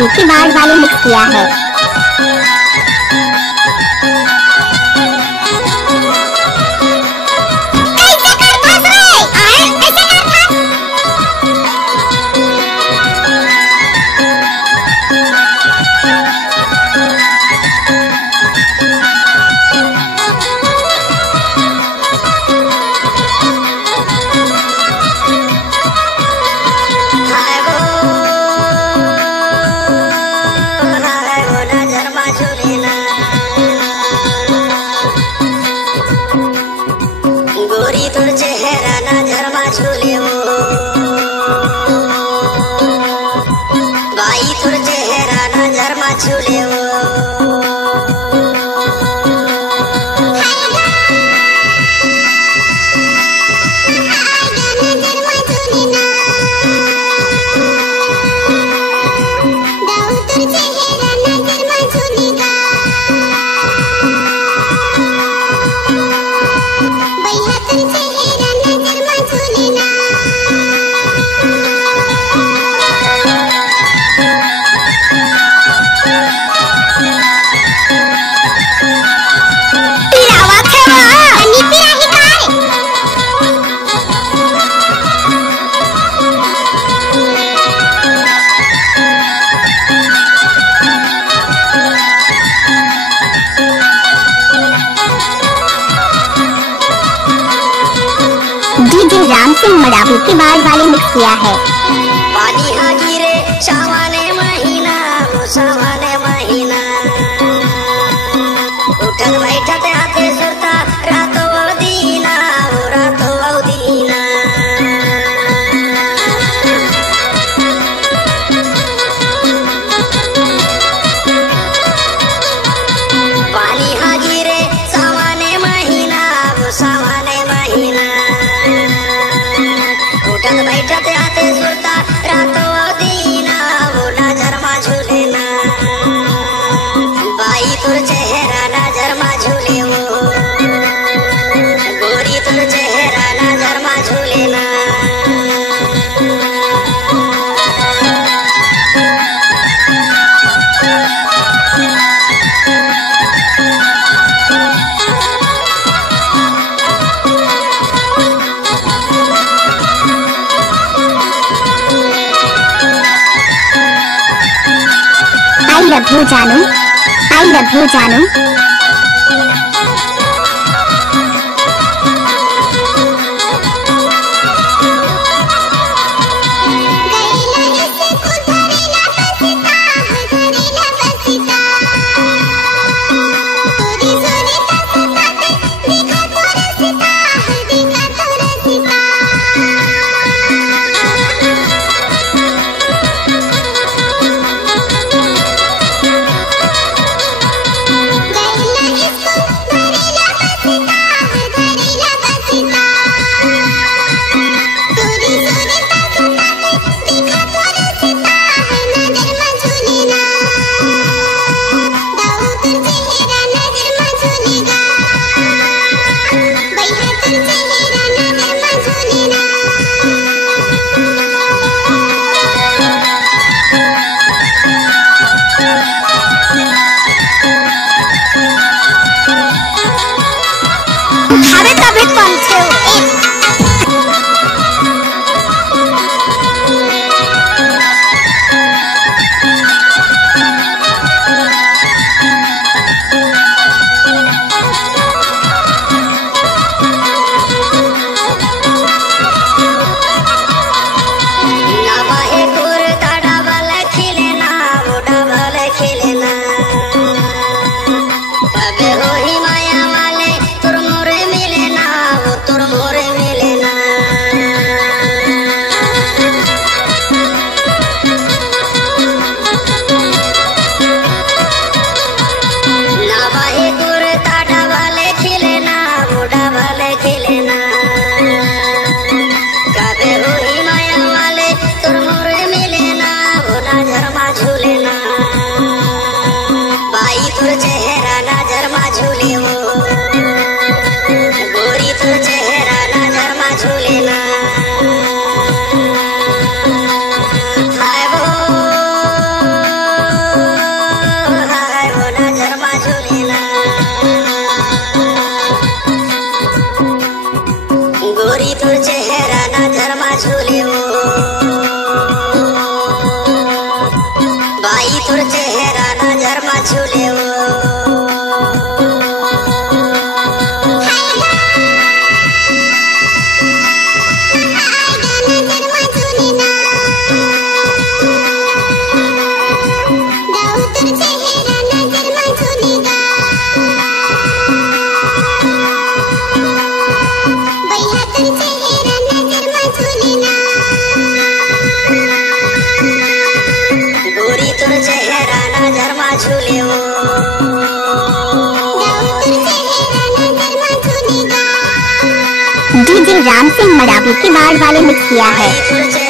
मराठी की बाढ़ वाले मिक्स किया है। गोरी तुर चेहरा नजर मा झूले वो, बाई तुर चेहरा नजर मा झूले वो। डीजे राम सिंह मराठी की बाढ़ वाले मिक्स किया है। पानी हा गिरे सावाने महीना, वो सावाने महीना, उठत बैठत हाथे सुरता रातो दीना, वो रातो दीना। पानी हा गिरे सावाने महीना, वो सावाने महीना, उठत बैठत हाथे सुरता रातो दीना, वो नजर मा झूले ना, बाई तुर चेहरा नजर मा झूले वो, गोरी तुर चेहरा नजर मा झूले ना। I love you जानू, I love you जानू। गई झूले वो डीजे राम सिंह मरावी की बाढ़ वाले मिक्स किया है। माई तुर